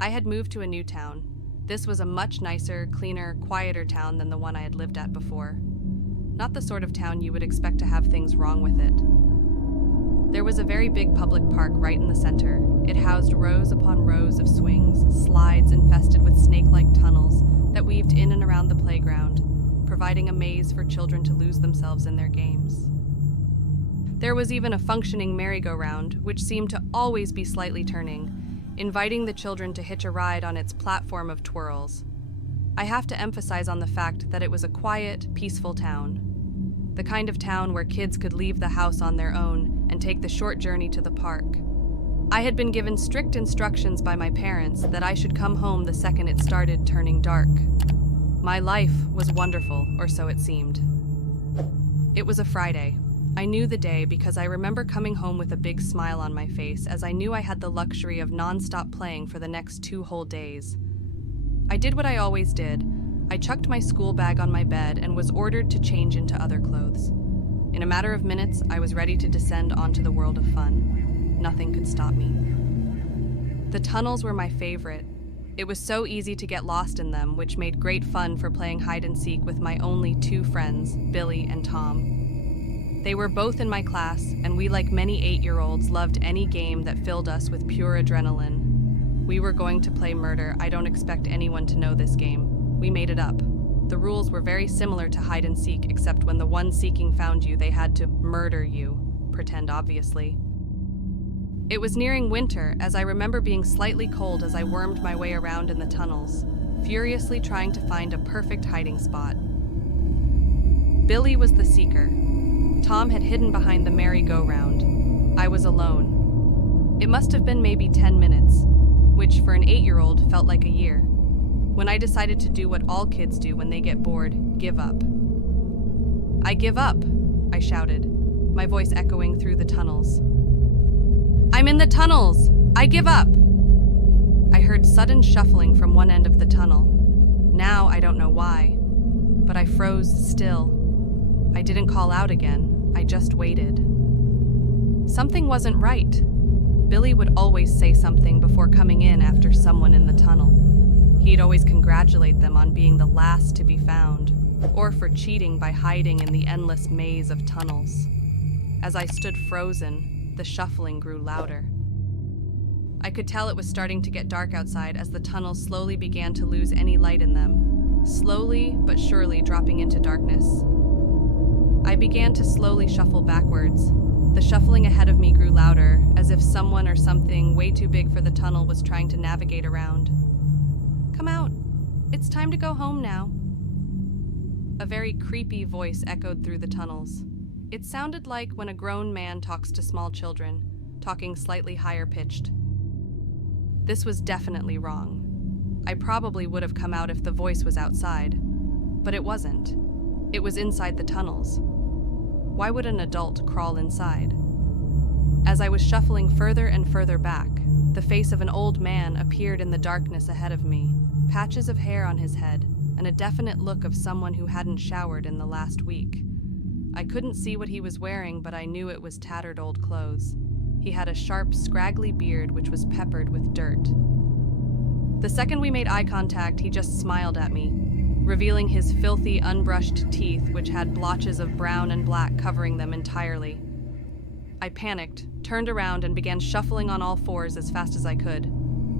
I had moved to a new town. This was a much nicer, cleaner, quieter town than the one I had lived at before. Not the sort of town you would expect to have things wrong with it. There was a very big public park right in the center. It housed rows upon rows of swings, slides infested with snake-like tunnels that weaved in and around the playground, providing a maze for children to lose themselves in their games. There was even a functioning merry-go-round, which seemed to always be slightly turning, inviting the children to hitch a ride on its platform of twirls. I have to emphasize on the fact that it was a quiet, peaceful town. The kind of town where kids could leave the house on their own and take the short journey to the park. I had been given strict instructions by my parents that I should come home the second it started turning dark. My life was wonderful, or so it seemed. It was a Friday. I knew the day because I remember coming home with a big smile on my face as I knew I had the luxury of non-stop playing for the next 2 whole days. I did what I always did. I chucked my school bag on my bed and was ordered to change into other clothes. In a matter of minutes, I was ready to descend onto the world of fun. Nothing could stop me. The tunnels were my favorite. It was so easy to get lost in them, which made great fun for playing hide-and-seek with my only 2 friends, Billy and Tom. They were both in my class, and we, like many 8-year-olds, loved any game that filled us with pure adrenaline. We were going to play murder. I don't expect anyone to know this game. We made it up. The rules were very similar to hide-and-seek, except when the one seeking found you, they had to murder you. Pretend, obviously. It was nearing winter, as I remember being slightly cold as I wormed my way around in the tunnels, furiously trying to find a perfect hiding spot. Billy was the seeker. Tom had hidden behind the merry-go-round. I was alone. It must have been maybe 10 minutes, which for an 8-year-old felt like a year, when I decided to do what all kids do when they get bored, give up. "I give up," I shouted, my voice echoing through the tunnels. "I'm in the tunnels! I give up!" I heard sudden shuffling from one end of the tunnel. Now I don't know why, but I froze still. I didn't call out again, I just waited. Something wasn't right. Billy would always say something before coming in after someone in the tunnel. He'd always congratulate them on being the last to be found, or for cheating by hiding in the endless maze of tunnels. As I stood frozen, the shuffling grew louder. I could tell it was starting to get dark outside as the tunnels slowly began to lose any light in them, slowly but surely dropping into darkness. I began to slowly shuffle backwards. The shuffling ahead of me grew louder, as if someone or something way too big for the tunnel was trying to navigate around. "Come out. It's time to go home now." A very creepy voice echoed through the tunnels. It sounded like when a grown man talks to small children, talking slightly higher pitched. This was definitely wrong. I probably would have come out if the voice was outside, but it wasn't. It was inside the tunnels. Why would an adult crawl inside? As I was shuffling further and further back, the face of an old man appeared in the darkness ahead of me, patches of hair on his head, and a definite look of someone who hadn't showered in the last week. I couldn't see what he was wearing, but I knew it was tattered old clothes. He had a sharp, scraggly beard which was peppered with dirt. The second we made eye contact, he just smiled at me, revealing his filthy, unbrushed teeth which had blotches of brown and black covering them entirely. I panicked, turned around, and began shuffling on all fours as fast as I could,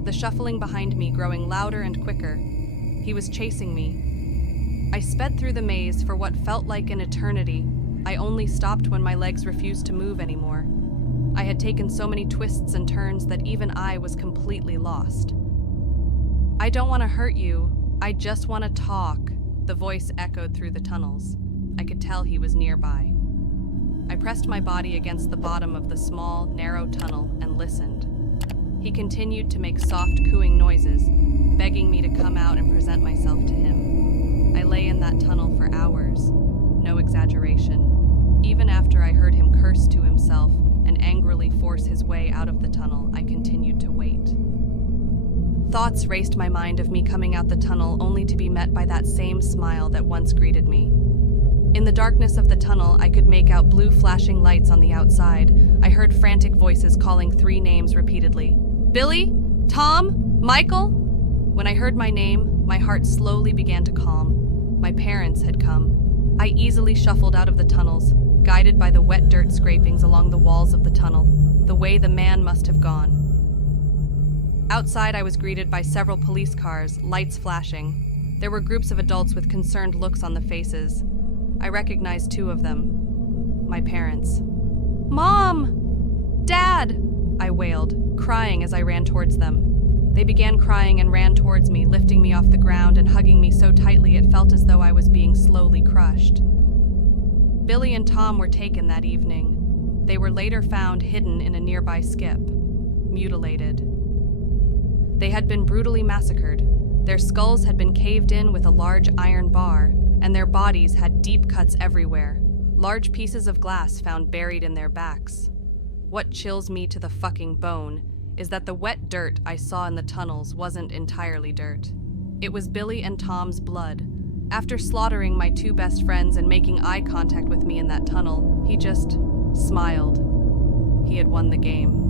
the shuffling behind me growing louder and quicker. He was chasing me. I sped through the maze for what felt like an eternity. I only stopped when my legs refused to move anymore. I had taken so many twists and turns that even I was completely lost. "I don't want to hurt you. I just want to talk," the voice echoed through the tunnels. I could tell he was nearby. I pressed my body against the bottom of the small, narrow tunnel and listened. He continued to make soft, cooing noises, begging me to come out and present myself to him. I lay in that tunnel for hours. No exaggeration. Even after I heard him curse to himself and angrily force his way out of the tunnel, I continued to wait. Thoughts raced my mind of me coming out the tunnel only to be met by that same smile that once greeted me. In the darkness of the tunnel, I could make out blue flashing lights on the outside. I heard frantic voices calling 3 names repeatedly. "Billy? Tom? Michael? When I heard my name, my heart slowly began to calm. My parents had come. I easily shuffled out of the tunnels, guided by the wet dirt scrapings along the walls of the tunnel, the way the man must have gone. Outside, I was greeted by several police cars, lights flashing. There were groups of adults with concerned looks on the faces. I recognized two of them. My parents. "Mom! Dad!" I wailed, crying as I ran towards them. They began crying and ran towards me, lifting me off the ground and hugging me so tightly it felt as though I was being slowly crushed. Billy and Tom were taken that evening. They were later found hidden in a nearby skip, mutilated. They had been brutally massacred. Their skulls had been caved in with a large iron bar, and their bodies had deep cuts everywhere, large pieces of glass found buried in their backs. What chills me to the fucking bone is that the wet dirt I saw in the tunnels wasn't entirely dirt. It was Billy and Tom's blood. After slaughtering my two best friends and making eye contact with me in that tunnel, he just smiled. He had won the game.